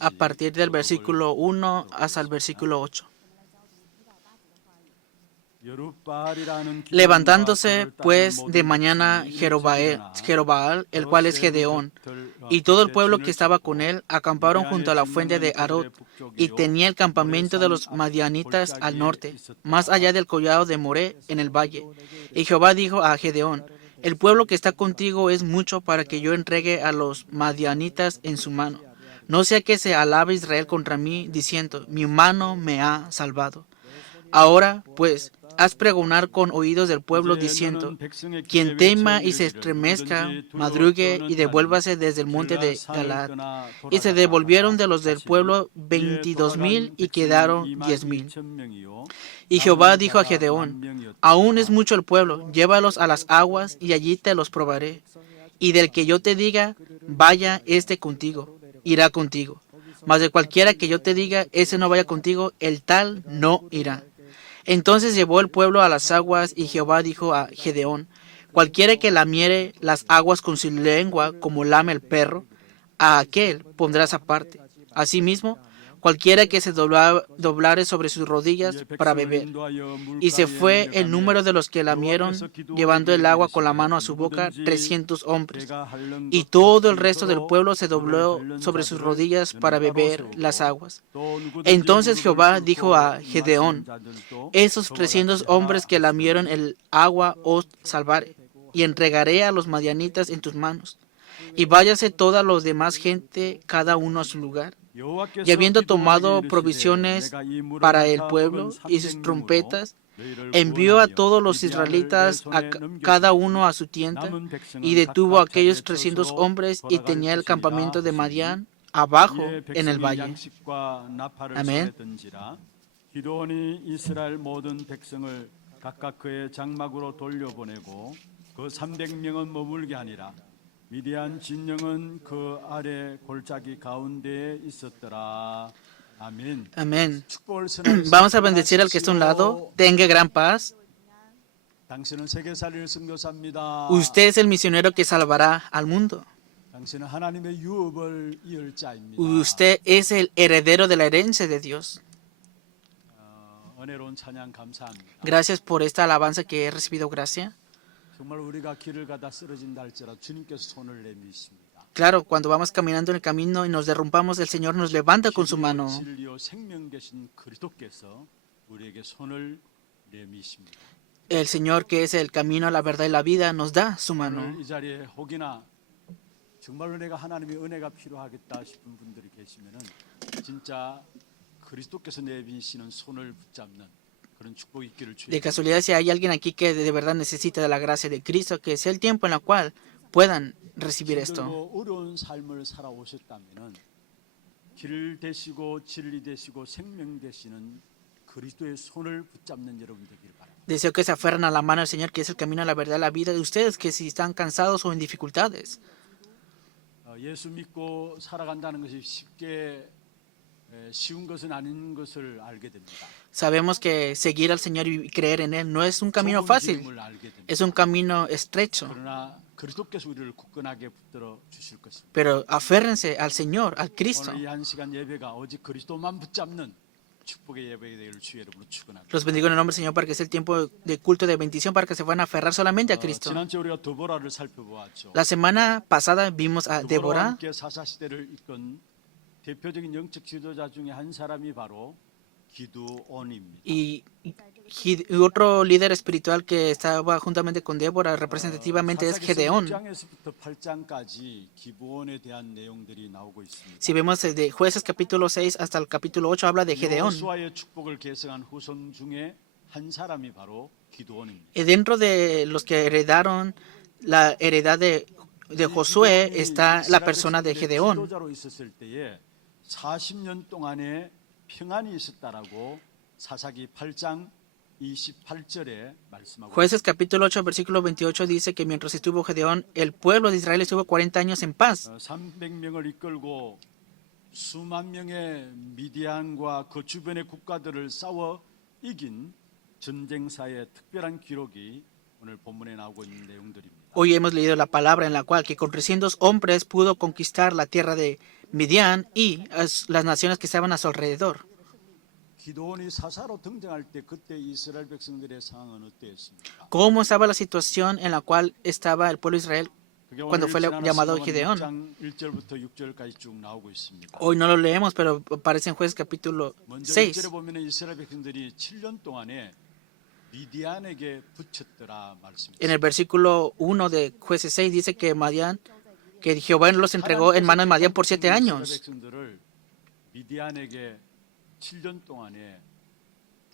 a partir del versículo 1 hasta el versículo 8. Levantándose pues de mañana Jerobaal, el cual es Gedeón, y todo el pueblo que estaba con él, acamparon junto a la fuente de Arod, y tenía el campamento de los madianitas al norte, más allá del collado de Moré, en el valle. Y Jehová dijo a Gedeón: el pueblo que está contigo es mucho para que yo entregue a los madianitas en su mano. No sea que se alabe Israel contra mí, diciendo: mi mano me ha salvado. Ahora, pues, haz pregonar con oídos del pueblo, diciendo: quien tema y se estremezca, madrugue y devuélvase desde el monte de Galaad. Y se devolvieron de los del pueblo 22,000 y quedaron 10,000. Y Jehová dijo a Gedeón: aún es mucho el pueblo, llévalos a las aguas y allí te los probaré. Y del que yo te diga, vaya este contigo, irá contigo. Mas de cualquiera que yo te diga, ese no vaya contigo, el tal no irá. Entonces llevó el pueblo a las aguas, y Jehová dijo a Gedeón: cualquiera que lamiere las aguas con su lengua como lame el perro, a aquel pondrás aparte. Asimismo, cualquiera que se doblare sobre sus rodillas para beber. Y se fue el número de los que lamieron, llevando el agua con la mano a su boca, 300 hombres. Y todo el resto del pueblo se dobló sobre sus rodillas para beber las aguas. Entonces Jehová dijo a Gedeón: esos 300 hombres que lamieron el agua os salvaré, y entregaré a los madianitas en tus manos. Y váyase toda los demás gente, cada uno a su lugar. Y habiendo tomado provisiones para el pueblo y sus trompetas, envió a todos los israelitas, cada uno a su tienda, y detuvo a aquellos 300 hombres, y tenía el campamento de Madián abajo en el valle. Amén. 기드온이 이스라엘 모든 백성을 각각 그의 장막으로 돌려보내고 그 300명은 머물게 하니라. 미디안 진영은 그 아래 골짜기 가운데에 있었더라. 아멘. Amén. Vamos a bendecir al que está a un lado. Tenga gran paz. 당신은 세계 살릴 선교사입니다. Usted es el misionero que salvará al mundo. 당신은 하나님의 유업을 이을 자입니다. Usted es el heredero de la herencia de Dios. 은혜로운 찬양 감사합니다. Gracias por esta alabanza que he recibido gracia. 정말 우리가 길을 가다 쓰러진다 할지라도 주님께서 손을 내미십니다. Claro, cuando vamos caminando en el camino y nos derrumbamos, el Señor nos levanta con su mano. 진리요 생명 되신 그리스도께서 우리에게 손을 내미십니다. El Señor, que es el camino, la verdad y la vida, nos da su mano. 오늘 이 자리에 혹이나 정말로 내가 하나님의 은혜가 필요하겠다 싶은 분들이 계시면은 진짜 그리스도께서 내미시는 손을 붙잡는 그런 축복 있기를 De 주의. casualidad, si hay alguien aquí que de verdad necesita de la gracia de Cristo, que sea el tiempo en el cual puedan recibir esto. 어려운 삶을 살아오셨다면은 길 되시고 진리 되시고 생명 되시는 그리스도의 손을 붙잡는 여러분 되기를 바랍니다. Deseo que se aferren a la mano del Señor, que es el camino, la verdad, la vida de ustedes, que si están cansados o en dificultades. 예수 믿고 살아간다는 것이 쉽게 쉬운 것은 아닌 것을 알게 됩니다. Sabemos que seguir al Señor y creer en Él no es un camino fácil, es un camino estrecho. 그러나 그리스도께서 우리를 굳건하게 붙들어 주실 것입니다. Pero aférrense al Señor, al Cristo. 오늘 이 한 시간 예배가 오직 그리스도만 붙잡는 축복의 예배가 되기를 주의 이름으로 축원합니다. Los bendigo en el nombre del Señor para que sea el tiempo de culto de bendición, para que se puedan aferrar solamente a Cristo. 지난주에 우리가 드보라를 살펴보았죠. La semana pasada vimos a Débora. 함께 사사 시대를 이끈 대표적인 영적 지도자 중에 한 사람이 바로 기드온입니다. Y otro líder espiritual que estaba juntamente con Débora representativamente es Gedeón. 6장에서부터 8장까지 기브온에 대한 내용들이 나오고 있습니다. Si vemos de Jueces capítulo 6 hasta el capítulo 8 habla de Gedeón. 여호수아의 축복을 계승한 후손 중에 한 사람이 바로 기드온입니다. Y dentro de los que heredaron la heredad de Josué está la persona de Gedeón. 지도자로 있었을 때에 40년 동안의 평안이 있었다라고 사사기 8장 28절에 말씀하고 Jueces capítulo 8 versículo 28 dice que mientras estuvo Gedeón, el pueblo de Israel estuvo 40 años en paz. 300명을 이끌고 수만 명의 미디안과 그 주변의 국가들을 싸워 이긴 전쟁사의 특별한 기록이 오늘 본문에 나오고 있는 내용들입니다. Hoy hemos leído la palabra en la cual que con 300 hombres pudo conquistar la tierra de Midian y las naciones que estaban a su alrededor. 기드온이 사사로 등장할 때 그때 이스라엘 백성들의 상황은 어땠습니까? ¿Cómo estaba la situación en la cual estaba el pueblo de Israel 그게 cuando 오늘 fue 읽지 llamado 않았습니다만 Gideón? 6장 1절부터 6절까지 쭉 나오고 있습니다. Hoy no lo leemos, pero aparece en Jueces capítulo 먼저 6. 1절에 보면 이스라엘 백성들이 7년 동안에 미디안에게 붙였더라 En 말씀입니다. el versículo 1 de Jueces 6 dice que que Jehová los entregó en manos de Madián por 7 이스라엘 años. 백성들을 미디안에게 7년 동안에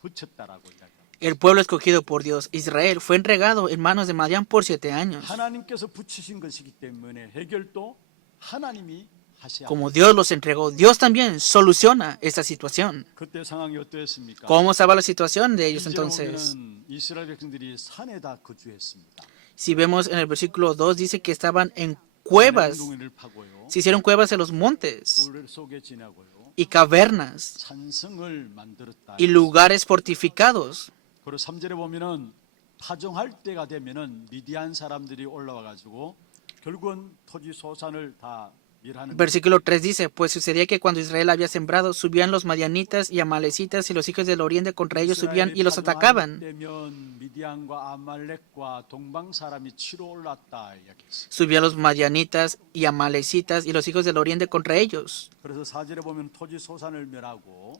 붙였다라고 이야기합니다. El pueblo escogido por Dios, Israel, fue entregado en manos de Madián por 7 años. 하나님께서 붙이신 것이기 때문에 해결도 하나님이 하셔야 합니다. Como Dios los entregó, Dios también soluciona esta situación. 그때 상황이 어떠했습니까? ¿Cómo estaba la situación de ellos 2절에 entonces? 보면 이스라엘 백성들이 산에다 거주했습니다. Si vemos en el versículo 2 dice que estaban en cuevas, 웅덩이를 파고요. se hicieron cuevas en los montes 불 속에 지나고요. y cavernas 산성을 만들었다. y lugares fortificados. 그리고 3절에 보면은 파종할 때가 되면은 미디안 사람들이 올라와 가지고 결국은 토지 소산을 다 멸하는 Versículo 3 dice, pues sucedía que cuando Israel había sembrado, subían los madianitas y amalecitas y los hijos del oriente contra ellos subían y los atacaban. 되면 미디안과 아말렉과 동방 사람이 치러 올랐다 이야기했어요. Subían los madianitas y amalecitas y los hijos del oriente contra ellos. 그래서 4절에 보면 토지 소산을 멸하고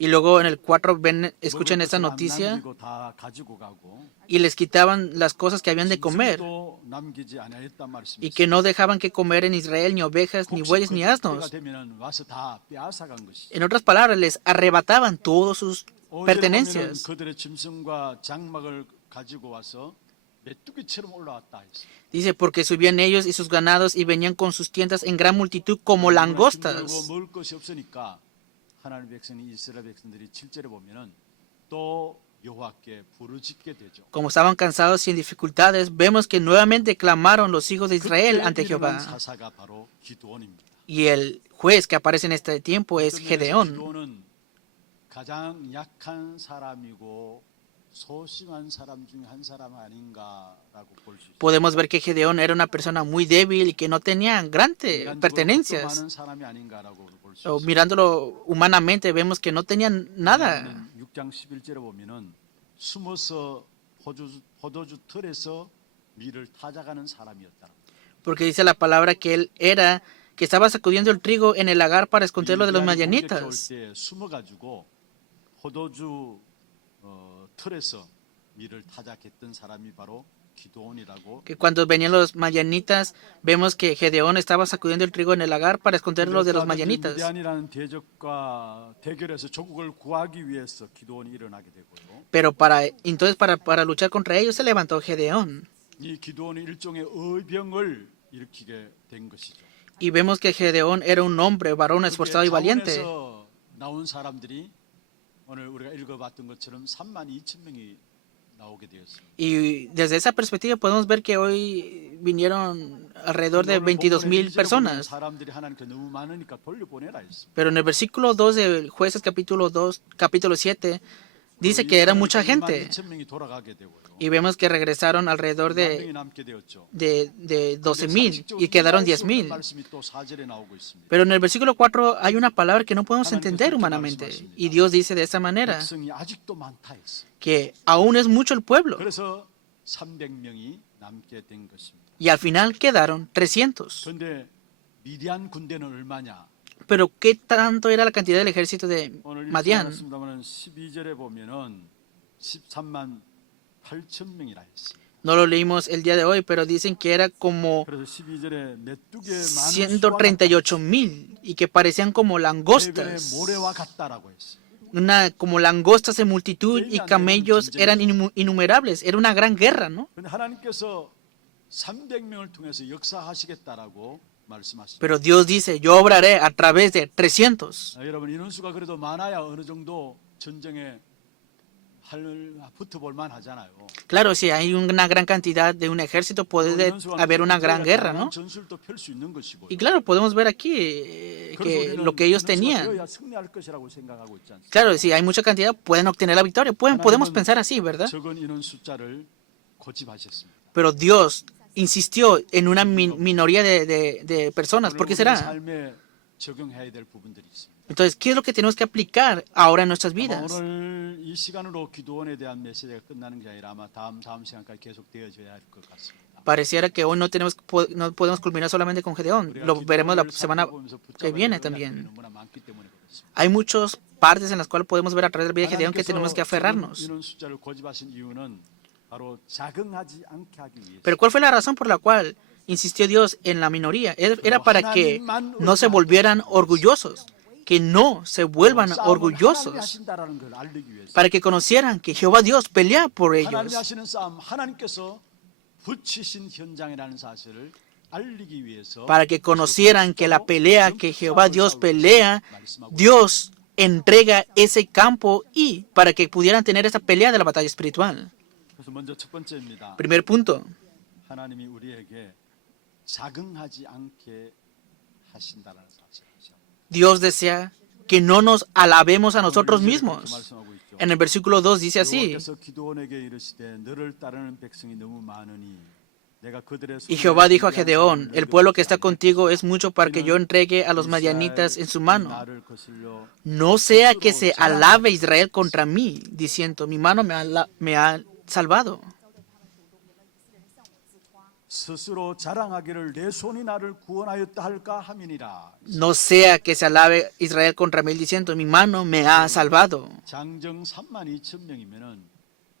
Y luego en el 4 escuchan 먹을 esta 것을 안 noticia 남기고 다 가지고 가고 y les quitaban las cosas que habían de comer 짐승도 남기지 아니했단 y 말씀이죠. que no dejaban que comer en Israel ni ovejas, ni bueyes, ni asnos. 되면은 와서 다 빼앗아 간 것이죠. En otras palabras, les arrebataban todas sus 5절에 보면은 pertenencias. 그들의 짐승과 장막을 가지고 와서 메뚜기처럼 올라왔다 했어요. Dice, porque subían ellos y sus ganados y venían con sus tiendas en gran multitud como 힘들고 langostas. 먹을 것이 없으니까 하나님 백성이 이스라엘 백성들이 7절에 보면은 또 여호와께 부르짖게 되죠. Como estaban cansados y en dificultades, vemos que nuevamente clamaron los hijos de Israel 그때 ante 일어난 Jehová. 사사가 바로 기드온입니다. Y el juez que aparece en este tiempo es 어떤 면에서 Gedeón. 기드온은 가장 약한 사람이고 소심한 사람 중에 한 사람 아닌가라고 볼 수 있어요. Podemos ver que Gedeón era una persona muy débil y que no tenía grandes 인간적으로 pertenencias. 많은 사람이 아닌가라고 볼 수 O 있어요. mirándolo humanamente, vemos que no tenían nada. 6장 11절에 보면은 숨어서 포도주 틀에서 밀을 타작하는 사람이었다. Porque dice la palabra que él era, que estaba sacudiendo el trigo en el lagar para esconderlo de los madianitas. 때 숨어가지고 포도주 틀에서 밀을 타작했던 사람이 바로 기드온이라고. Que cuando venían los madianitas, vemos que Gedeón estaba sacudiendo el trigo en el lagar para esconderlo de los madianitas. 미디안이라는 대적과 대결에서 조국을 구하기 위해서 기드온이 일어나게 되고요. Pero entonces para luchar contra ellos se levantó Gedeón. 이 기드온이 일종의 의병을 일으키게 된 것이죠. Y vemos que Gedeón era un hombre, varón esforzado y valiente. 자원에서 나온 사람들이 오늘 우리가 읽어봤던 것처럼 32,000명이 나오게 되었습니다. Y desde esa perspectiva podemos ver que hoy vinieron alrededor de 22,000 personas. 사람들이 하나님께 너무 많으니까 돌려보내라 했습니다. Pero en el versículo 2 de Jueces capítulo 7 dice que era mucha gente. 2,000명이 돌아가게 되고요. Y vemos que regresaron alrededor 1,000명이 남게 되었죠. de 12,000 y quedaron 10,000. 말씀이 또 4절에 나오고 있습니다. Pero en el versículo 4 hay una palabra que no podemos entender humanamente. Y Dios dice de esa manera 백성이 아직도 많다 했어요. que aún es mucho el pueblo. 그래서 300명이 남게 된 것입니다. Y al final quedaron 300. 그런데 미디안 군대는 얼마냐? Pero ¿qué tanto era la cantidad del ejército de 오늘 Madián? 12절에 보면은 13만 8천 명이라 했습니다. No lo leímos el día de hoy, pero dicen que era como 그래서 12절에 메뚜기의 많은 138,000 y que parecían como 대변의 langostas. 모래와 같다라고 했어요. Como langostas en multitud y camellos eran innumerables. Era una gran guerra, ¿no? 그런데 하나님께서 300명을 통해서 역사하시겠다라고 말씀하시죠. Pero Dios dice, yo obraré a través de 300. 여러분 인원수가 그래도 많아야 어느 정도 전쟁에 붙어볼 만하잖아요. Claro, si hay una gran cantidad de un ejército, puede haber una gran guerra, ¿no? 전술도 펼 수 있는 것이고. Y claro, podemos ver aquí que lo que ellos tenían. 승리할 것이라고 생각하고 있지 않습니까? Claro, si hay mucha cantidad, pueden obtener la victoria. Podemos pensar así, ¿verdad? 적은 인원 숫자를 고집하셨습니다. Pero Dios insistió en una minoría de personas. ¿Por qué será? 삶의 적용해야 될 부분들이 있습니다. Entonces, ¿qué es lo que tenemos que aplicar ahora en nuestras 아마 vidas? 오늘 이 시간으로 기도원에 대한 메시지가 끝나는 게 아니라 아마 다음 시간까지 계속 되어져야 할 것 같습니다. Pareciera que hoy no podemos culminar solamente con Gedeón. Lo veremos la semana que viene también. 너무나 많기 때문에 그렇습니다. Hay muchas partes en las cuales podemos ver a través de la vida de Gedeón que tenemos que aferrarnos. 인원 숫자를 고집하신 이유는 바로 자긍하지 않게 하기 위해서. Pero ¿cuál fue la razón por la cual insistió Dios en la minoría? Era para que no se volvieran orgullosos, que no se vuelvan 싸움은 하나님이 orgullosos, 하신다라는 걸 알리기 위해서. para que conocieran que Jehová Dios pelea por 하나님이 ellos, 하시는 싸움 하나님께서 붙이신 현장이라는 사실을 알리기 위해서. para que conocieran que la pelea que Jehová Dios pelea, Dios entrega ese campo y para que pudieran tener esa pelea de la batalla espiritual. 그래서 먼저 첫 번째입니다. Primer punto, 하나님이 우리에게 자긍하지 않게 하신다라는 사실이죠. Dios desea que no nos alabemos a nosotros 그렇게 mismos. 말씀하고 있죠. En el versículo 2 dice así, 여호와께서 기드온에게 이르시되 너를 따르는 백성이 너무 많으니 내가 그들의 y Jehová dijo a 손에 Gedeón, el pueblo que está contigo es mucho para que yo entregue a los 이스라엘 madianitas en su mano. 나를 거슬려 No sea que se alabe Israel contra mí, diciendo, mi mano me ha salvado. 스스로 자랑하기를 내 손이 나를 구원하였다 할까 함이니라. No sea que se alabe Israel contra mí, diciendo, mi mano me ha salvado. 장정 32,000명이면은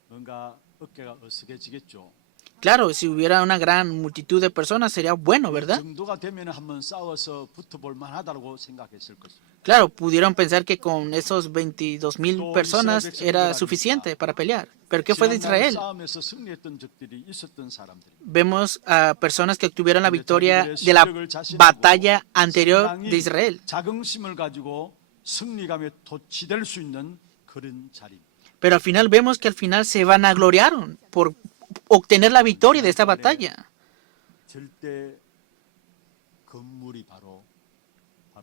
뭔가 어깨가 어스개지겠죠. Claro, si hubiera una gran multitud de personas sería bueno, 그 ¿verdad? 정도가 되면 한번 싸워서 붙어볼 만하다고 생각했을 것입니다. Claro, pudieron pensar que con esos 22,000 personas era suficiente para pelear. Pero ¿qué fue de 지난날 Israel? 싸움에서 승리했던 적들이 있었던 사람들이. Vemos a personas que obtuvieron la victoria de la batalla anterior de Israel. 자긍심을 가지고 승리감에 도취될 수 있는 그런 자리. Pero al final vemos que al final se vanagloriaron por obtener la victoria de esta batalla. 절대 건물이 바로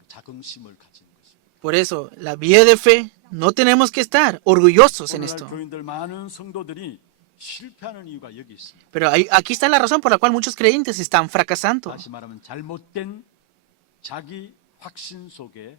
자긍심을 가지는 것입니다. Por eso, la vida de fe, no tenemos que estar orgullosos en 오늘날 esto. 교인들 많은 성도들이 실패하는 이유가 여기 있습니다. Pero aquí está la razón por la cual muchos creyentes están fracasando. 다시 말하면 잘못된 자기 확신 속에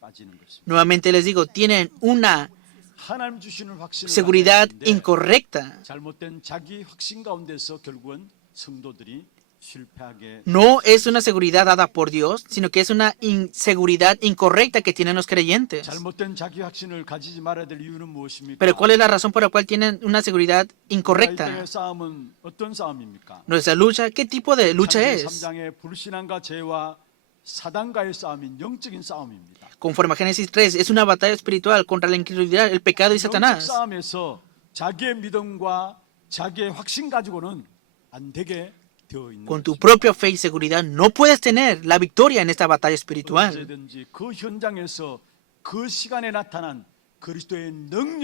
빠지는 것입니다. Nuevamente les digo, tienen una 하나님 주시는 확신을 seguridad 가져야 되는데 incorrecta. 잘못된 자기 확신 가운데서 결국은 성도들이 실패하게. No es una seguridad dada por Dios, sino que es una inseguridad incorrecta que tienen los creyentes. 잘못된 자기 확신을 가지지 말아야 될 이유는 무엇입니까? Pero ¿cuál es la razón por la cual tienen una seguridad 이 incorrecta? 땅의 싸움은 어떤 싸움입니까? Nuestra lucha, ¿qué tipo de lucha 창세기 es? 3장의 불신앙과 죄와 사단과의 싸움인 영적인 싸움입니다. Conforme a Génesis 3, es una batalla espiritual contra la incredulidad, el pecado y 영적 Satanás. 싸움에서 자기의 믿음과 자기의 확신 가지고는 안 되게 되어 있는 Con tu 것입니다. propia fe y seguridad no puedes tener la victoria en esta batalla espiritual. 언제든지 그 현장에서 그 시간에 나타난 그리스도의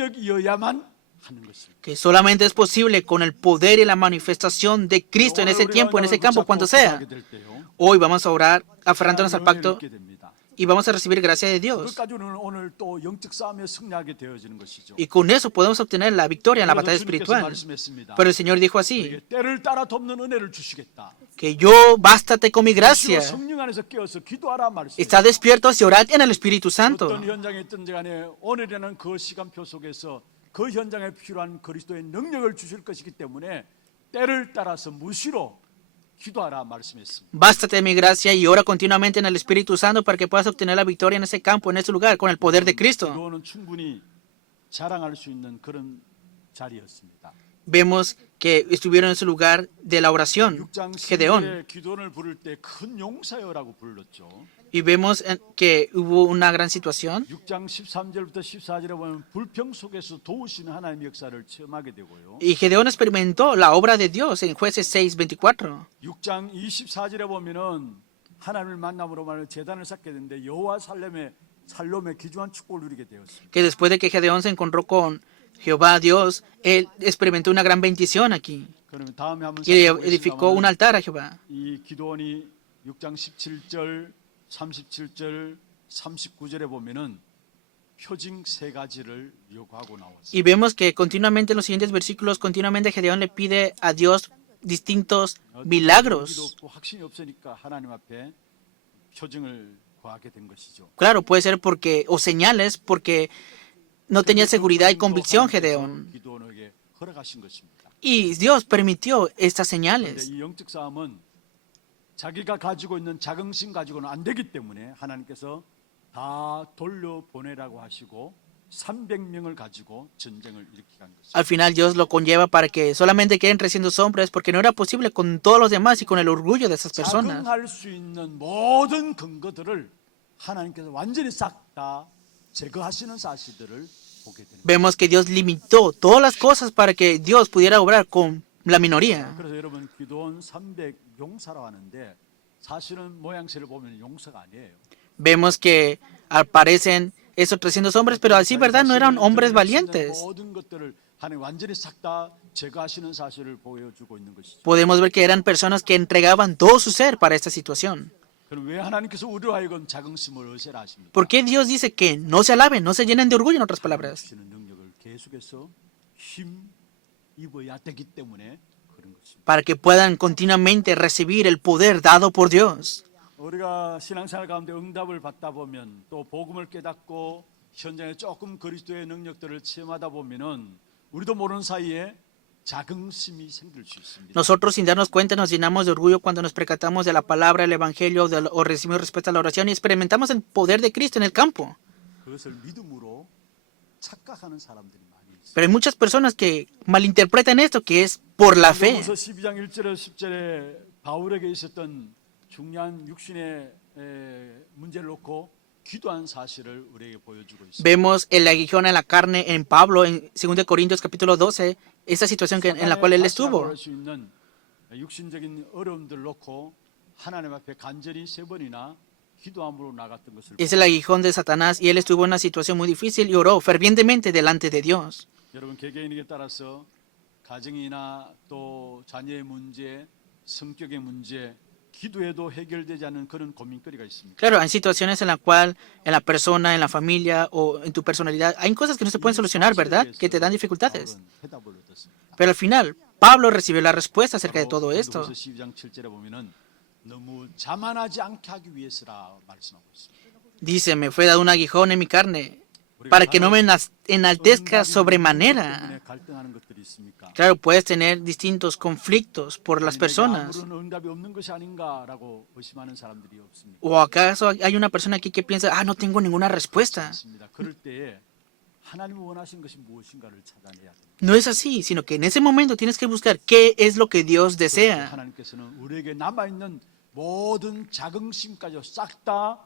능력이어야만 하는 것입니다. Que solamente es posible con el poder y la manifestación de Cristo en ese tiempo, en ese campo, cuando sea. Hoy vamos a orar aferrándonos al pacto y vamos a recibir gracia de Dios. 그것까지는 오늘 또 영적 싸움에 승리하게 되어지는 것이죠. Y con eso podemos obtener la victoria en la batalla 그래서 주님께서 espiritual. 말씀했습니다. Pero el Señor dijo así, 우리에게 때를 따라 돕는 은혜를 주시겠다. que yo bástate con mi gracia. 성령 안에서 깨어서 기도하라 말씀. Está despiertos y orad en el Espíritu Santo. 어떤 현장에 있든지 간에 오늘이라는 그 시간표 속에서 그 현장에 필요한 그리스도의 능력을 주실 것이기 때문에 때를 따라서 무시로 기도하라 말씀했습니다. Bástate de mi gracia y ora continuamente en el Espíritu Santo para que puedas obtener la victoria en ese campo, en ese lugar, con el poder de Cristo. 기도는 충분히 자랑할 수 있는 그런 자리였습니다. Vemos que estuvieron en ese lugar de la oración, 6장 Gedeón. 12절에 기도를 부를 때 큰 용사여라고 불렀죠. Y vemos que hubo una gran situación. 6장 13절부터 14절에 보면 불평 속에서 도우시는 하나님의 역사를 체험하게 되고요. Y Gedeón experimentó la obra de Dios en Jueces 6:24. 6장 24절에 보면은 하나님을 만남으로 말하는 제단을 쌓게 되는데 여호와 살롬의 귀중한 축복을 누리게 되었습니다. Que después de que Gedeón se encontró con Jehová Dios, él experimentó una gran bendición aquí. 그러면 다음에 한번 Y 살펴보겠습니다만 edificó un altar a Jehová. 이 기도원이 6장 17절, 37절, 39절에 보면은 표징 세 가지를 요구하고 나왔습니다. Y vemos que continuamente en los siguientes versículos, continuamente Gedeón le pide a Dios distintos milagros. 확신이 없으니까 하나님 앞에 표징을 구하게 된 것이죠. Claro, puede ser porque, o señales, porque no tenía seguridad y 그것도 convicción 하나님께서 Gedeón. 기드온에게 허락하신 것입니다. Y Dios permitió estas 그런데 señales. 이 영적 싸움은 자기가 가지고 있는 자긍심 가지고는 안 되기 때문에 하나님께서 다 돌려보내라고 하시고 300명을 가지고 전쟁을 일으키게 한 것입니다. Al final Dios lo conlleva para que solamente queden 300 hombres porque no era posible con todos los demás y con el orgullo de esas personas. 자긍할 수 있는 모든 근거들을 하나님께서 완전히 싹 다 제거하시는 사실들을 보게 됩니다. Vemos que Dios limitó todas las cosas para que Dios pudiera obrar con la minoría. 그래서 여러분 기도원 300 용사라고 하는데 사실은 모양새를 보면 용사가 아니에요. Vemos que aparecen esos 300 hombres, pero así, ¿verdad? No eran hombres valientes. 모든 것들을 하나님 완전히 싹 다 제거하시는 사실을 보여주고 있는 것이죠. Podemos ver que eran personas que entregaban todo su ser para esta situación. 그럼 왜 하나님께서 우리로 하여금 자긍심을 의세라 하십니까? ¿Por qué Dios dice que no se alaben, no se llenen de orgullo, en otras palabras? 주시는 능력을 계속해서 힘 입어야 되기 때문에 그런 것입니다. Para que puedan continuamente recibir el poder dado por Dios. 우리가 신앙생활 가운데 응답을 받다 보면 또 복음을 깨닫고 현장에 조금 그리스도의 능력들을 체험하다 보면은 우리도 모르는 사이에 자긍심이 생길 수 있습니다. Nosotros, sin darnos cuenta, nos llenamos de orgullo cuando nos percatamos de la palabra, el evangelio, o recibimos respuesta a la oración y experimentamos el poder de Cristo en el campo. 그것을 믿음으로 착각하는 사람들이 많이 있어요. Pero hay muchas personas que malinterpretan esto, que es por la fe. 로마서 12장 1절에 10절에 바울에게 있었던 중요한 육신의 문제를 놓고 기도한 사실을 우리에게 보여주고 있습니다. Vemos el aguijón en la carne en Pablo en 2 Corintios capítulo 12, esa situación en la cual él estuvo. 할수 있는 육신적인 어려움들 놓고 하나님 앞에 간절히 3번이나 기도함으로 나갔던 것을 Es el aguijón de Satanás y él estuvo en una situación muy difícil y oró fervientemente delante de Dios. 여러분 개개인에게 따라서 가정이나 또 자녀의 문제, 성격의 문제, 기도해도 해결되지 않는 그런 고민거리가 있습니다. Claro, hay situaciones en la cual en la persona, en la familia o en tu personalidad, hay cosas que no se pueden solucionar, ¿verdad? Que te dan dificultades. 바울은 해답을 얻었습니다. Pero al final, Pablo recibió la respuesta acerca de 바로 todo esto. 고린도후서 12장 7절에 보면은 너무 자만하지 않게 하기 위해서라 말씀하고 있습니다. Dice, me fue dado un aguijón en mi carne para que no me enaltezca sobremanera. 때문에 갈등하는 것들이 있습니까? Claro, puedes tener distintos conflictos por las personas. 아무런 응답이 없는 것이 아닌가라고 의심하는 사람들이 없습니다. ¿O acaso hay una persona aquí que piensa, ah, no tengo ninguna respuesta? 맞습니다. 그럴 때에 하나님이 원하신 것이 무엇인가를 찾아내야 됩니다. No es así, sino que en ese momento tienes que buscar qué es lo que Dios desea. 하나님께서는 우리에게 남아 있는 모든 자긍심까지 싹 다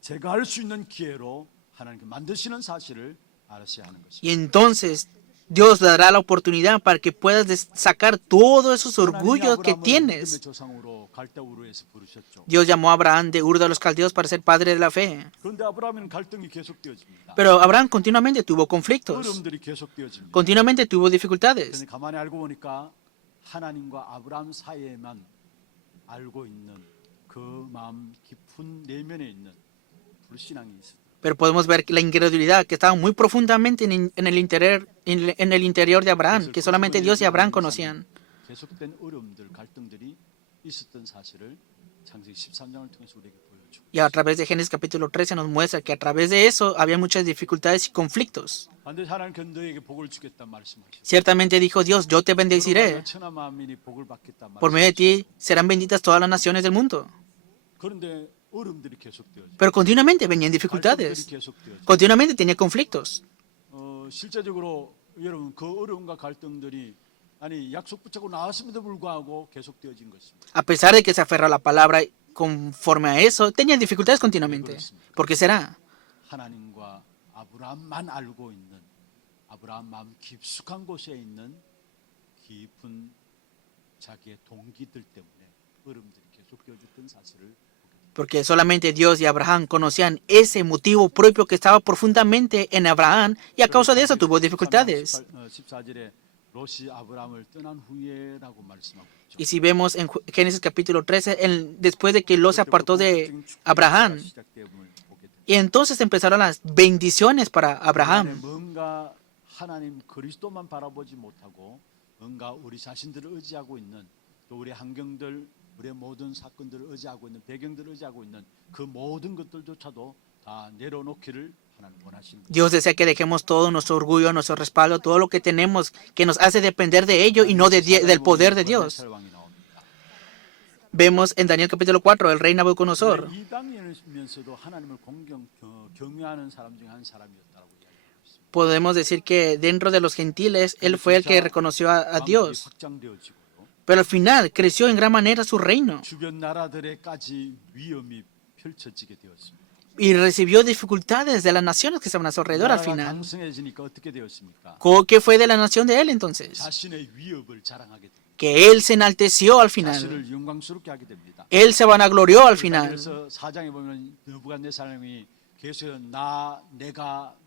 제거할 수 있는 기회로 하나님께 만드시는 사실을 알아야 하는 것입니다. Y entonces Dios dará la oportunidad para que puedas sacar todos esos orgullos que tienes. 조상으로 갈대우르에서 부르셨죠. Dios llamó a Abraham de Ur de los Caldeos para ser padre de la fe. 그런데 아브라함은 갈등이 계속되어집니다. Pero Abraham continuamente tuvo conflictos, 어려움들이 계속되어집니다. continuamente tuvo dificultades. 그런데 가만히 알고 보니까 하나님과 아브라함 사이에만 알고 있는 그 마음 깊은 내면에 있는 불신앙이 있습니다. Pero podemos ver la incredulidad que estaba muy profundamente en el interior de Abraham, que solamente Dios y Abraham conocían. 계속된 어려움들, 갈등들이 있었던 사실을 창세기 13장을 통해서 우리에게 보여주고 Y a través de Génesis capítulo 13 nos muestra que a través de eso había muchas dificultades y conflictos. 반드시 하나님께서 너에게 복을 주겠다 말씀하셨습니다. Ciertamente dijo Dios, yo te bendeciré. 천하 만민이 복을 받겠다 Por medio de 말씀하셨습니다. ti serán benditas todas las naciones del mundo. 그런데 어려움들이 계속되어져. Pero continuamente venían 갈등들이 dificultades. 계속되어져. Continuamente tenía conflictos. 실제적으로 여러분 그 어려움과 갈등들이 아니 약속 붙잡고 나왔음에도 불구하고 계속되어진 것입니다. A pesar de que se aferró a la palabra conforme a eso, tenía dificultades continuamente. ¿Por qué será? 하나님과 아브라함만 알고 있는 아브라함 마음 깊숙한 곳에 있는 깊은 자기의 동기들 때문에 어려움들이 계속되어졌던 사실을 Porque solamente Dios y Abraham conocían ese motivo propio que estaba profundamente en Abraham y a causa de eso tuvo dificultades. 14절에 롯이 아브라함을 떠난 후에라고 말씀하고 있죠. Y si vemos en Génesis capítulo 13, después de que Lot se apartó de Abraham, y entonces empezaron las bendiciones para Abraham. 뭔가 하나님 그리스도만 바라보지 못하고 뭔가 우리 자신들을 의지하고 있는 또 우리 환경들 우리의 모든 사건들을 의지하고 있는 배경들을 의지하고 있는 그 모든 것들조차도 다 내려놓기를 하나님 원하십니다. Dios desea que dejemos todo nuestro orgullo, nuestro respaldo, todo lo que tenemos que nos hace depender de ello y no del poder de Dios. Vemos en Daniel capítulo 4 el rey Nabucodonosor. 이 땅이면서도 하나님을 경외하는 사람 중에 한 사람이었다고 이야기하고 있습니다. Podemos decir que dentro de los gentiles, él fue el que reconoció a Dios. 확장되어지고요. Pero al final creció en gran manera su reino 주변 나라들에까지 위험이 펼쳐지게 되었습니다. y recibió dificultades de las naciones que estaban a su alrededor al 나라가 final. 강성해지니까 어떻게 되었습니까? ¿Qué fue de la nación de él entonces? 자신의 위협을 자랑하게 됩니다. Que él se enalteció al final. 자신을 영광스럽게 하게 됩니다. Él se vanaglorió al final. 그래서 4장에 보면 느부갓네살이 계속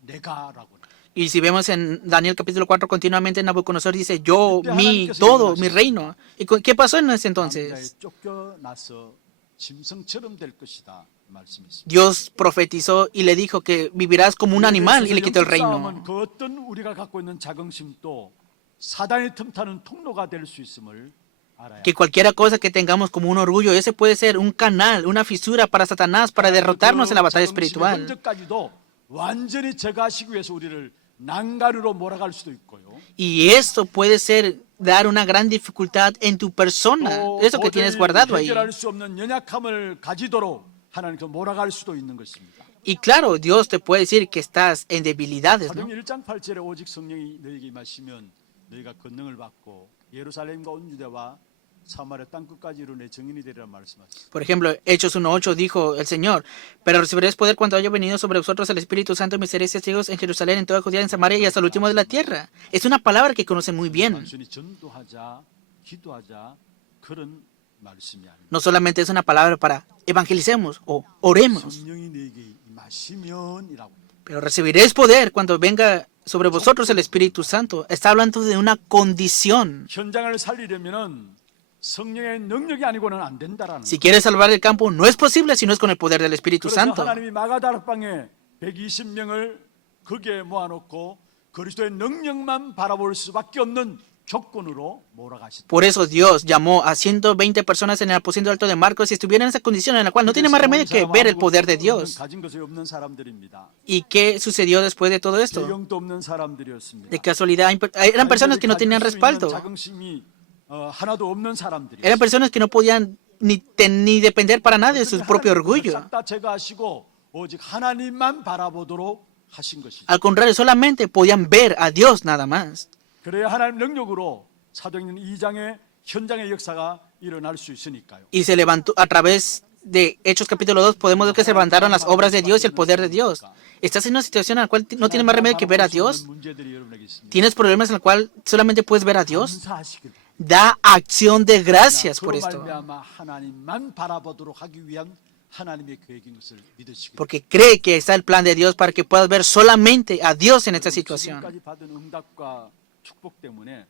내가라고. Y si vemos en Daniel capítulo 4, continuamente Nabucodonosor dice, yo, mi, todo, mi reino. ¿Y qué pasó en ese entonces? 쫓겨나서 짐승처럼 될 것이다 말씀했습니다. Dios profetizó y le dijo que vivirás como un animal y le quitó el reino. 그 어떤 우리가 갖고 있는 자긍심도 사단의 틈타는 통로가 될 수 있음을 알아야. Que cualquier cosa que tengamos como un orgullo, ese puede ser un canal, una fisura para Satanás, para derrotarnos en la batalla espiritual. 현재까지도 완전히 제거하시기 위해서 우리를 난간으로 몰아갈 수도 있고요. Y esto puede ser dar una gran dificultad en tu persona, eso que tienes guardado ahí. 해결할 수 없는 연약함을 가지도록 하나님께 몰아갈 수도 있는 것입니다. Y claro, Dios te puede decir que estás en debilidades, ¿no? 사도행 1장 8절에 오직 성령이 너희에게 임하시면 너희가 권능을 받고 예루살렘과 온 유대와 사마리아 땅 끝까지 이루 내 증인이 되리라 말씀하셨습니다. Por ejemplo, Hechos 1:8 dijo el Señor, pero recibiréis poder cuando haya venido sobre vosotros el Espíritu Santo y me seréis testigos en Jerusalén, en toda Judea, en Samaria y hasta el último de la tierra. Es una palabra que conocen muy bien. 단순히 전도하자, 기도하자 그런 말씀이 아닙니다. No solamente es una palabra para evangelicemos o oremos, 성령이 너희에게 임하시면이라고. pero recibiréis poder cuando venga sobre vosotros el Espíritu Santo. Está hablando de una condición. 현장을 살리려면은 성령의 능력이 아니고는 안 된다라는. Si quieres salvar el campo, no es posible si no es con el poder del Espíritu 그래서 Santo. 하나님이 마가다락방에 120명을 거기에 모아놓고 그리스도의 능력만 바라볼 수밖에 없는 조건으로 몰아가셨다. Por eso Dios llamó a 120 personas en el aposento alto de Marcos y estuvieran en esa condición en la cual no tiene más remedio que ver el poder de Dios. 가진 것이 없는 사람들입니다. ¿Y qué sucedió después de todo esto? 배경도 없는 사람들이었습니다. De casualidad, eran personas que no tenían respaldo. 자긍심이 하나도 없는 사람들이. Eran personas que no podían ni depender para nada de su propio orgullo. 싹다 제거하시고 오직 하나님만 바라보도록 하신 것이죠. Al contrario, solamente podían ver a Dios nada más. 그래야 하나님 능력으로 사도행전 2장의 현장의 역사가 일어날 수 있으니까요. Y se levantó a través de Hechos capítulo 2, podemos ver que se levantaron las obras de Dios y el poder de Dios. Estás en una situación en la cual no tienes más remedio que ver a Dios. 문제들이 여러분에게 있습니다. ¿Tienes problemas en la cual solamente puedes ver a Dios? 감사하시길 Da acción de gracias por 그로 esto. 말미암아 하나님만 바라보도록 하기 위한 하나님의 계획인 것을 믿으시길. Porque cree que está el plan de Dios para que puedas ver solamente a Dios en esta situación. 지금까지 받은 응답과 축복 때문에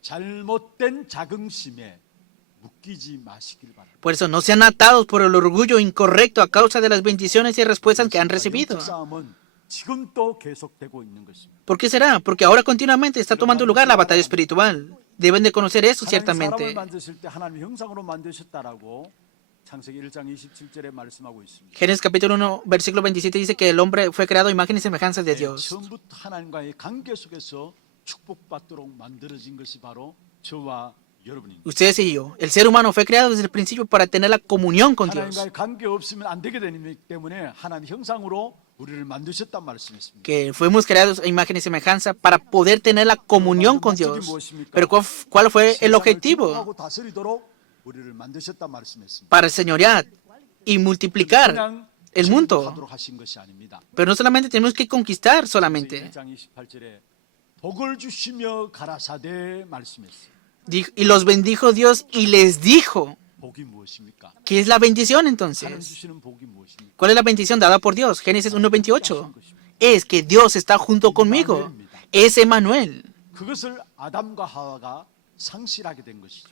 잘못된 자긍심에 묶이지 마시길 바랍니다. Por eso no sean atados por el orgullo incorrecto a causa de las bendiciones y respuestas que han recibido. 영적 싸움은 지금도 계속되고 있는 것입니다. ¿Por qué será? Porque ahora continuamente está tomando lugar la batalla espiritual. Deben de conocer eso 하나님 ciertamente. 사람을 만드실 때 하나님 형상으로 만드셨다라고 창세기 1장 27절에 말씀하고 있습니다. Génesis capítulo 1, versículo 27 dice que el hombre fue creado a imagen y semejanza de Dios. 처음부터 하나님과의 관계 속에서 축복받도록 만들어진 것이 바로 저와 여러분입니다. Ustedes y yo. El ser humano fue creado desde el principio para tener la comunión con Dios. 하나님과의 관계 없으면 안 되게 되기 때문에 하나님 형상으로 우리를 만드셨단 말씀이십니다. Que fuimos creados a imagen y semejanza para poder tener la comunión con Dios. Pero ¿cuál fue el objetivo? 하고 다스리도록 우리를 만드셨단 말씀이십니다. Para señorear y multiplicar 그냥 el mundo. 하도록 하신 것이 아닙니다. Pero no solamente tenemos que conquistar solamente. 1장 28절에 복을 주시며 가라사대 말씀했어요. Y los bendijo Dios y les dijo, 복이 무엇입니까? ¿qué es la bendición 하나님 entonces? 주시는 복이 무엇입니까? ¿Cuál es la bendición dada por Dios? Génesis 1:28. Es que Dios está junto conmigo. Es Emmanuel. 그것을 아담과 하와가 상실하게 된 것이죠.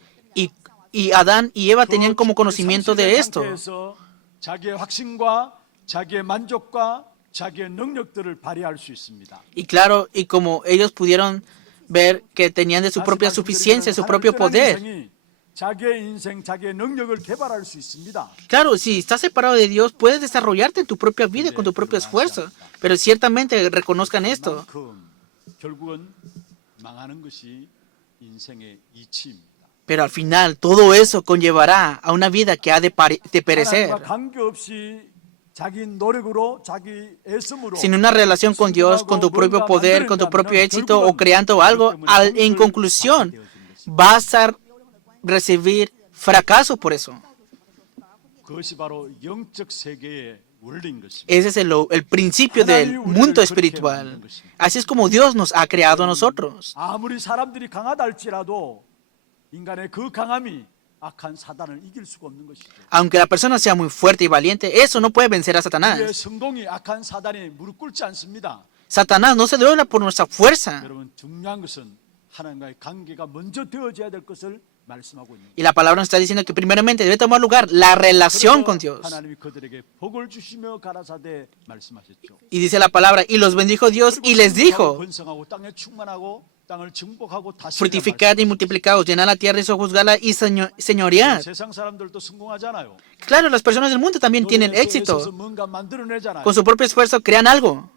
Y Adán y Eva tenían como conocimiento de esto. 상태에서 자기의 확신과 자기의 만족과 자기의 능력들을 발휘할 수 있습니다. Y claro, y como ellos pudieron ver que tenían de su propia suficiencia, su propio poder. 자기의 인생, 자기의 능력을 개발할 수 있습니다. Claro, si estás separado de Dios, puedes desarrollarte en tu propia vida con tu propio esfuerzo. Pero ciertamente reconozcan esto. 그만큼 결국은 망하는 것이 인생의 이치입니다. Pero al final, todo eso conllevará a una vida que ha de perecer. 하나님과 관계없이 자기 노력으로, 자기 애씀으로 Sin una relación con Dios, con tu propio poder, con tu propio éxito o creando algo, en conclusión, vas a recibir fracaso por eso. 그것이 바로 영적 세계의 원리인 것입니다. Ese es el principio del mundo espiritual. Así es como Dios nos ha creado a nosotros. 아무리 사람들이 강하다 할지라도 인간의 그 강함이 악한 사단을 이길 수가 없는 것이죠. Aunque la persona sea muy fuerte y valiente, eso no puede vencer a 우리의 Satanás. 성공이 악한 사단이 무릎 꿇지 않습니다. Satanás no se dobla por nuestra fuerza. 여러분, 중요한 것은 하나님과의 관계가 먼저 되어져야 될 것을 말씀하고 있는 거예요. Y la palabra nos está diciendo que primeramente debe tomar lugar la relación con Dios. 하나님이 그들에게 복을 주시며 가라사대 말씀하셨죠. Y dice la palabra, y los bendijo Dios y les dijo, 번성하고 땅에 충만하고 땅을 정복하고 다시 fructificad y multiplicaos, llenad la tierra y sojuzgadla y señoread. 세상 사람들도 성공하잖아요. Claro, las personas del mundo también tienen 노력에 애써서 éxito. 뭔가 만들어내잖아요. Con su propio esfuerzo crean algo,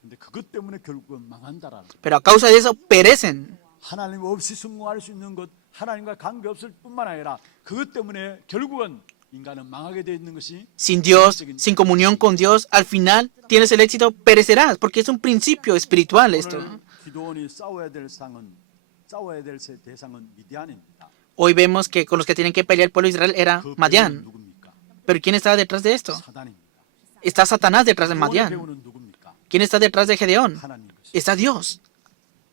근데 그것 때문에 결국은 망한다라는 거예요. pero a causa de eso perecen. 하나님 없이 성공할 수 있는 것, 하나님과 관계 없을 뿐만 아니라 그것 때문에 결국은 인간은 망하게 되어 있는 것이 Sin Dios, sin comunión con Dios, al final tienes el éxito, perecerás, porque es un principio espiritual esto. 오늘 기도원이 싸워야 될 대상은 미디안입니다. Hoy vemos que con los que tienen que pelear el pueblo de Israel era 그 배우는 Madián. 누굽니까? Pero ¿quién está detrás de esto? 사단입니다. Está Satanás detrás de 기도원의 Madián. 배우는 누굽니까? ¿Quién está detrás de Gedeón? 하나님 것입니다. Está Dios.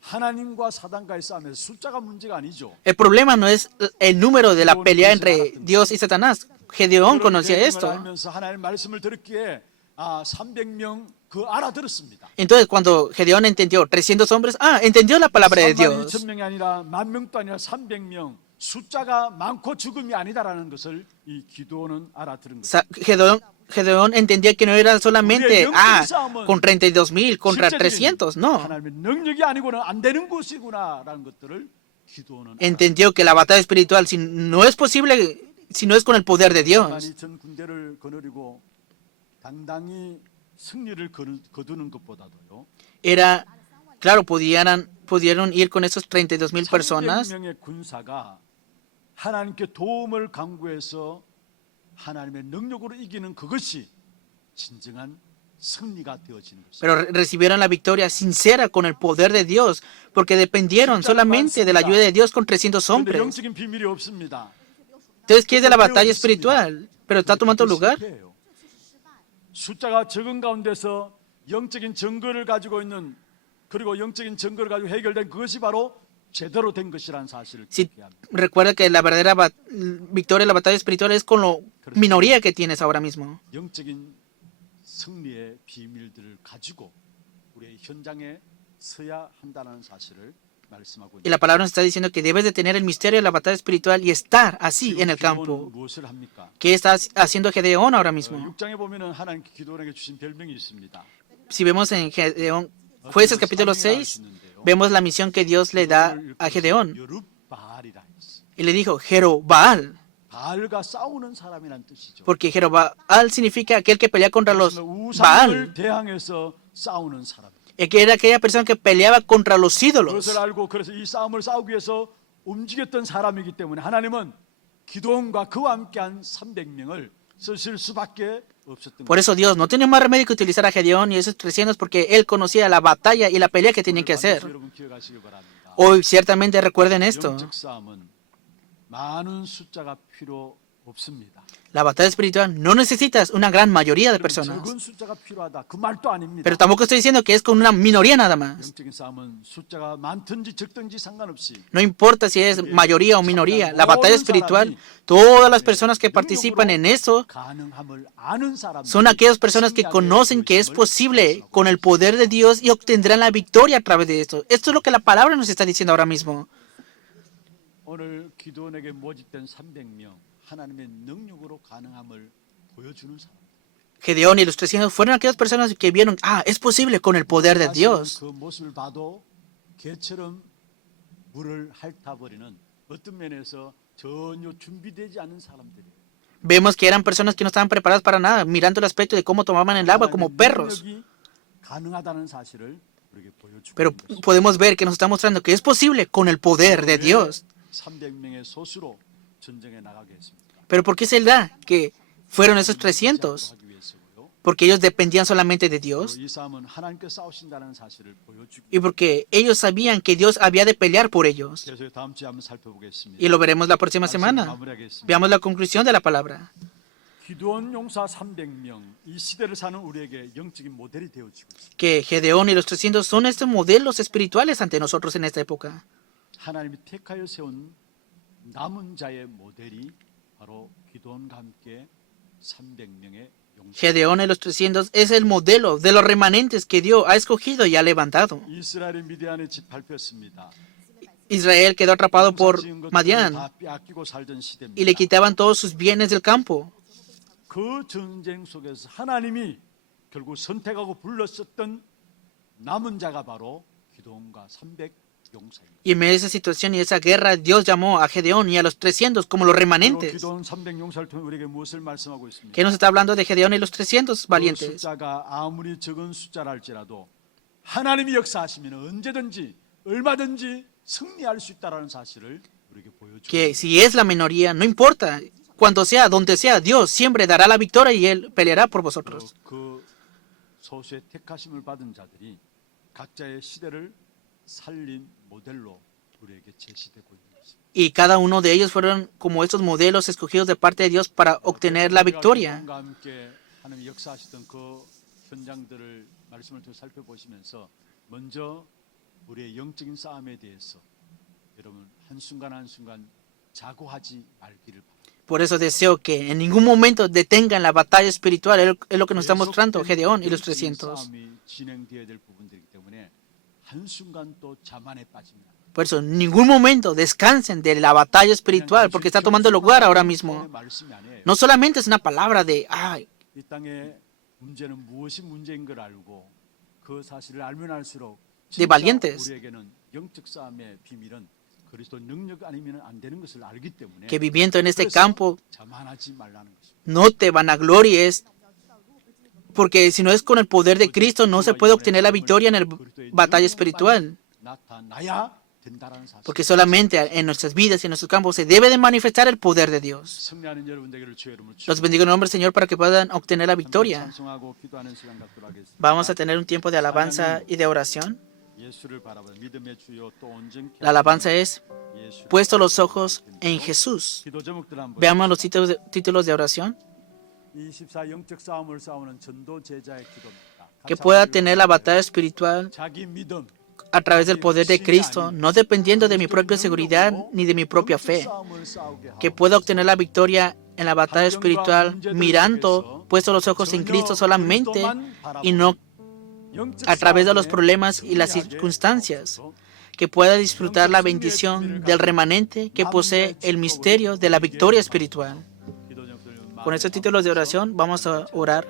하나님과 사단과의 싸움에서 숫자가 문제가 아니죠. El problema no es el número de la pelea entre Dios y Satanás. Gedeón conocía esto. 알면서 하나님 말씀을 들었기에 300명 그 알아들었습니다. Entonces, cuando Gedeón entendió 300 hombres, entendió la palabra de Dios. 32,000명이 아니라 10,000명도 아니라 300명 숫자가 많고 죽음이 아니다라는 것을 이 기도원은 알아들은 거예요. Gedeón entendía que no era solamente con 32,000 contra 300, no. 하나님의 능력이 아니고는 안 되는 것이구나라는 것들을 기도원은 Entendió que la batalla espiritual, si no es posible, si no es con el poder de Dios. 전 군대를 거느리고 당당히 승리를 거두는 것보다도요. Era, claro, pudieron ir con esos 32,000 personas. 300명의 군사가 하나님께 도움을 강구해서 하나님의 능력으로 이기는 그것이 진정한 승리가 되어지는 것입니다. Pero recibieron la victoria sincera con el poder de Dios, porque dependieron solamente de la ayuda de Dios con 300 그런데 hombres. 영적인 비밀이 없습니다. Entonces, ¿qué es de la batalla espiritual? Pero está tomando lugar. 실패해요. 숫자가 적은 가운데서 영적인 증거를 가지고 있는 그리고 영적인 증거를 가지고 해결된 그것이 바로 제대로 된 것이라는 사실을 Si 기억해야 합니다. recuerda que la verdadera victoria de la batalla espiritual es con la minoría que tienes ahora mismo. 영적인 승리의 비밀들을 가지고 우리의 현장에 서야 한다는 사실을 말씀하고 Y 있습니다. la palabra nos está diciendo que debes de tener el misterio de la batalla espiritual y estar así en el campo. 무엇을 합니까? ¿Qué está haciendo Gedeón ahora mismo? 6장에 보면은 하나님께 기도원에게 주신 별명이 있습니다. Si vemos en Gedeón, Jueces capítulo 6, vemos la misión que Dios le da a Gedeón. 여룹바알이라 했어요. Y le dijo, Jerobbaal, 바알과 싸우는 사람이란 뜻이죠. porque Jerobbaal significa aquel que pelea contra los 우상을 Baal, 대항해서 싸우는 사람. que era aquella persona que peleaba contra los ídolos. 그것을 알고 그래서 이 싸움을 싸우기 위해서 움직였던 사람이기 때문에 하나님은 기도원과 그와 함께한 300명을 쓰실 수밖에 없었던 Por 거예요. eso Dios no tenía más remedio que utilizar a Gedeón y esos 300 porque él conocía la batalla y la pelea que tenían que hacer. 여러분 기억하시기 바랍니다. Hoy ciertamente recuerden esto. 영적 싸움은 많은 숫자가 필요 없습니다. La batalla espiritual no necesitas una gran mayoría de personas. 적은 숫자가 필요하다. 그 말도 아닙니다. Pero tampoco estoy diciendo que es con una minoría nada más. 영적인 싸움은 숫자가 많든지 적든지 상관없이 No importa si es mayoría o minoría. La batalla espiritual, todas las personas que participan en eso 가능함을 아는 사람들 son aquellas personas que conocen que es posible con el poder de Dios y obtendrán la victoria a través de esto. Esto es lo que la palabra nos está diciendo ahora mismo. 오늘 기도원에게 모집된 300명 하나님의 능력으로 가능함을 보여주는 사람. Gedeón y los 300 fueron aquellas personas que vieron, es posible con el poder de Dios. 그 모습을 봐도 개처럼 물을 핥아버리는 어떤 면에서 전혀 준비되지 않은 사람들이에요. Vemos que eran personas que no estaban preparadas para nada, mirando el aspecto de cómo tomaban el agua como perros. 능력이 가능하다는 사실을 우리에게 보여주고 Pero 있는 것입니다. podemos ver que nos está mostrando que es posible con el poder de Dios. 300명의 소수로 전쟁에 나가게 했습니다. Pero ¿por qué se da que fueron esos 300? 하기 위해서고요. Porque ellos dependían solamente de Dios 이 싸움은 하나님께 싸우신다는 사실을 보여주기 y porque ellos sabían que Dios había de pelear por ellos. 그래서 다음 주에 한번 살펴보겠습니다. Y lo veremos la próxima 말씀 semana. 마무리하겠습니다. Veamos la conclusión de la palabra. 기드온 용사 300명 이 시대를 사는 우리에게 영적인 모델이 되어지고 있습니다. Que Gedeón y los 300 son estos modelos espirituales ante nosotros en esta época. 하나님이 택하여 세운 남은 자의 모델이 바로 기드온과 함께 300명의 용사. Gedeón y los 300 es el modelo de los remanentes que Dios ha escogido y ha levantado. 이스라엘이 미디안에 밟혔습니다. Israel quedó atrapado por 지은 것들을 Madián 다 빼앗기고 살던 시대입니다. y le quitaban todos sus bienes del campo. 그 전쟁 속에서 하나님이 결국 선택하고 불렀었던 남은 자가 바로 기드온과 300 용사입니다. Y en medio de esa situación y esa guerra, Dios llamó a Gedeón y a los 300 como los remanentes. 기드온 300 용사를 통해 우리에게 무엇을 말씀하고 있습니까? ¿Qué nos está hablando de Gedeón y los 300 그 valientes? 숫자가 아무리 적은 숫자랄지라도 하나님이 역사하시면 언제든지 얼마든지 승리할 수 있다는 사실을 우리에게 보여주고 Que si es la minoría, no importa. Cuando sea, donde sea, Dios siempre dará la victoria y Él peleará por vosotros. 그 소수의 택하심을 받은 자들이 각자의 시대를 살린 모델로 우리에게 제시되고 있는 것입니다. Y cada uno de ellos fueron como estos modelos escogidos de parte de Dios para obtener la victoria. 기도와 함께 하나님 역사하시던 그 현장들을 말씀을 통해 살펴보시면서 먼저 우리의 영적인 싸움에 대해서 여러분 한순간 한순간 자고하지 말기를 바랍니다. Por eso deseo que en ningún momento detengan la batalla espiritual. Es lo que nos está mostrando Gedeón y los 300. 싸움이 진행되어야 될 부분들이기 때문에 한순간 또 자만에 빠지면 안 돼요. Por eso, en ningún momento descansen de la batalla espiritual porque está tomando lugar ahora mismo. 말씀이 아니에요. No solamente es una palabra de, ay, 이 땅의 문제는 무엇이 문제인 걸 알고 그 사실을 알면 알수록 De valientes. 우리에게는 영적 싸움의 비밀은 그리스도 능력 아니면 안 되는 것을 알기 때문에 que viviendo en este 그래서 campo 자만하지 말라는 것입니다. no te vanaglories, porque si no es con el poder de Cristo no se puede obtener la victoria en la batalla espiritual. 나타나야 된다라는 사실. Porque solamente en nuestras vidas y en nuestros campos se debe de manifestar el poder de Dios. 승리하는 여러분 되기를 주의 이름으로 Los bendigo en el nombre del Señor para que puedan obtener la victoria. 찬송하고 기도하는 시간 갖도록 하겠습니다. Vamos a tener un tiempo de alabanza y de oración. 예수를 바라봐 믿음의 주요 또 온전케 La alabanza es 예수를 puesto los ojos en Jesús. 기도 제목들 한번 Veamos los títulos de oración. 24 영적 싸움을 싸우는 전도 제자의 기도입니다. Que pueda tener la batalla espiritual 자기 믿음 a través del poder de Cristo, no dependiendo de mi propia seguridad ni de mi propia fe. Que pueda obtener la victoria en la batalla espiritual mirando, puesto los ojos en Cristo solamente y no a través de los problemas y las circunstancias. Que pueda disfrutar la bendición del remanente que posee el misterio de la victoria espiritual. Con estos títulos de oración vamos a orar.